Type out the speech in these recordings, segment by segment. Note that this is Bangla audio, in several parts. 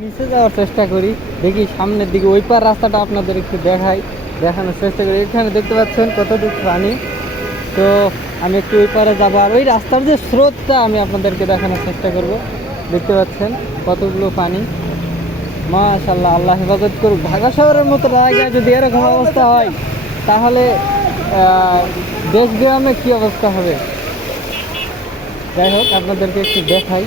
নিচে যাওয়ার চেষ্টা করি, দেখি সামনের দিকে ওই পার রাস্তাটা আপনাদের একটু দেখাই, দেখানোর চেষ্টা করি। এখানে দেখতে পাচ্ছেন কতটুকু পানি তো আমি একটু ওই পারে যাব, আর ওই রাস্তার যে স্রোতটা আমি আপনাদেরকে দেখানোর চেষ্টা করব। দেখতে পাচ্ছেন কতগুলো পানি মাশাল্লাহ আল্লাহ হেফাজত করুক। ঢাকা শহরের মতো জায়গায় যদি এরকম অবস্থা হয়, তাহলে দেশ গ্রামে কি অবস্থা হবে? যাই হোক, আপনাদেরকে একটু দেখাই।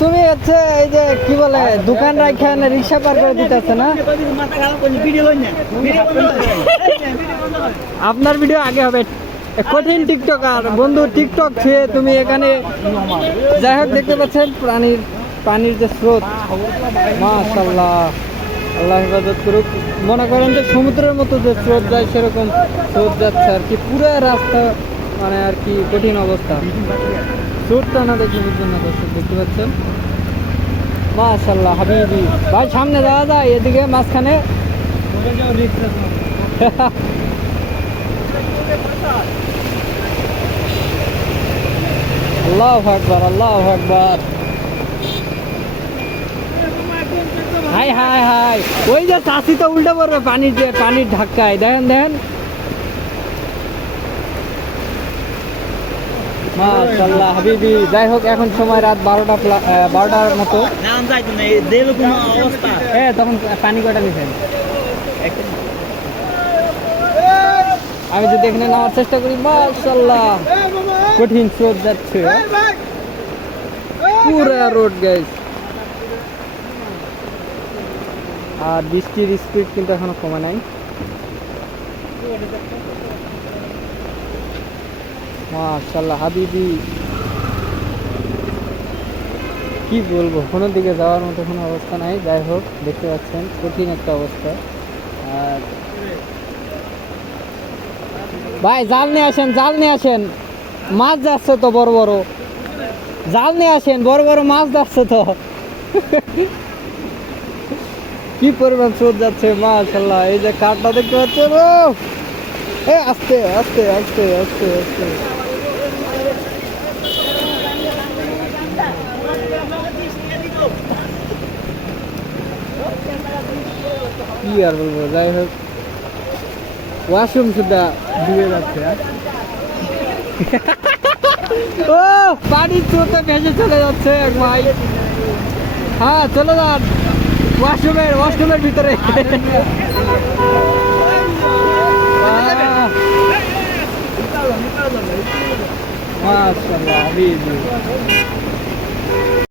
তুমি হচ্ছে এই যে, কি বলে, দোকান রাখা রিক্সা পার করে দিতেছে না? আপনার ভিডিও আগে হবে। কঠিন টিকটক আর বন্ধু টিকটক ছুঁয়ে তুমি এখানে যাই হোক, দেখতে পাচ্ছেন প্রাণীর পানির যে স্রোত। মাশাল্লাহ আল্লাহ হেফাজত করুক। মনে করেন যে সমুদ্রের মতো যে স্রোত যায়, সেরকম স্রোত যাচ্ছে আর কি। পুরো রাস্তা মানে আর কি কঠিন অবস্থা। স্রোতটা না দেখলে বুঝবেন না দর্শক, দেখতে পাচ্ছেন? মাশাল্লাহ হাবিবি। ভাই, সামনে যাওয়া যায়, এদিকে মাঝখানে। আল্লাহ আকবার আল্লাহ আকবার। হাই হাই হাই। ওই যে চাষি তো উল্টে পড়বে, পানির যে পানির ধাক্কায়। দেখেন দেখেন। আমি যদি এখানে নামার চেষ্টা করি মাশাল্লাহ কঠিন স্রোত যাচ্ছে। পুরা রোড গাইজ আর বৃষ্টির স্পিড কিন্তু এখনও কমে নাই। মাশাল্লাহ হাবিবি। কি বলব কোনো দিকে যাওয়ার মতো কোনো অবস্থা নাই। যাই হোক, দেখতে পাচ্ছেন, কঠিন একটা অবস্থা। আর ভাই, জাল নিয়ে আসেন, জাল নিয়ে আসেন। মাছ যাচ্ছে তো বড় বড়। জাল নিয়ে আসেন, বড় বড় মাছ যাচ্ছে তো। কি পরিমাণ স্রোত যাচ্ছে মাশাল্লাহ এই যে কাঠটা দেখতে পাচ্ছেন ও! এ, আস্তে আস্তে আস্তে আস্তে আস্তে। কি আর বলব, যাই হোক। ওয়াশরুম সুদ্ধা ডুবে যাচ্ছে হ্যাঁ? ও, পানির স্রোতে ভেসে চলে যাচ্ছে এক ভাই হ্যাঁ চলে যান। ওয়াশরুমের ওয়াশরুমের ভিতরে। মাশাআল্লাহ